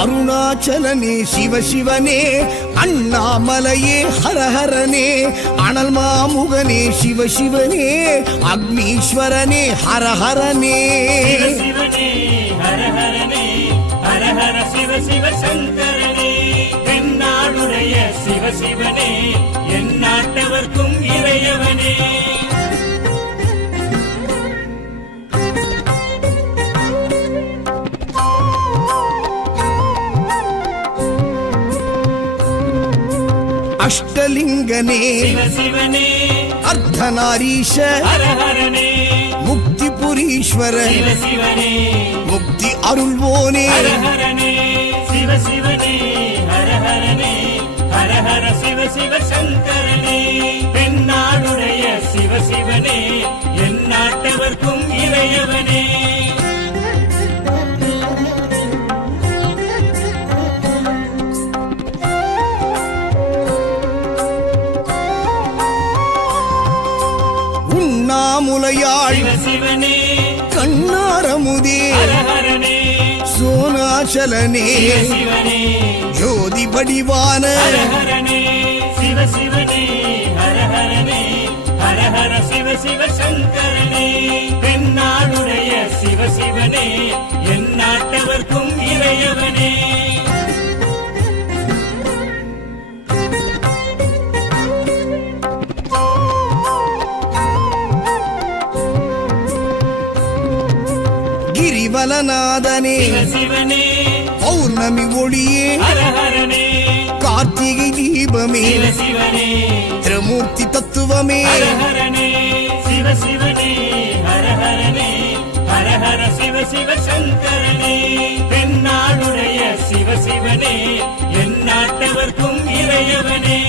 அருணாச்சலனே சிவசிவனே, அண்ணாமலையே ஹரஹரனே, அனல் மாமுகனே சிவசிவனே, அக்னீஸ்வரனே ஹரஹரனே. சிவசிவனே ஹரஹரனே, ஹரஹர சிவ சிவ சங்கரனே, தென்னாடுடைய சிவசிவனே, என் நாட்டவர்க்கும் இறையவனே. அஷ்டலிங்கனே சிவசிவனே, அர்த்தநாரீஷ ஹரஹரனே, முக்திபுரீஸ்வர சிவசிவனே, முக்தி அருள்வோனே. ஹரஹரனே சிவசிவனே, ஹரஹரனே, ஹரஹர சிவ சிவ சங்கரனே, தென்னாடுடைய சிவசிவனே, என் நாட்டவர்க்கும் இறையவனே. உண்ணாமுலையாள் சிவசிவனே, கண்ணாரமுதே ஹரஹரனே, சோனாச்சலனே சிவசிவனே, ஜோதி வடிவான ஹரஹரனே சிவசிவனே, ஹரஹரனே, ஹரஹர சிவ சிவ சங்கரனே, தென்னாடுடைய சிவசிவனே, என் நாட்டவர்க்கும் இறையவனே. கிரிவலநாதனே சிவசிவனே, பௌர்ணமி ஒளியே ஹரஹரனே, கார்த்திகை தீபமே சிவசிவனே, திரிமூர்த்தி தத்துவமே. ஹரஹரனே சிவசிவனே, ஹரஹரனே, ஹரஹர சிவ சிவ சங்கரனே, தென்னாடுடைய சிவசிவனே, என் நாட்டவர்க்கும் இறையவனே.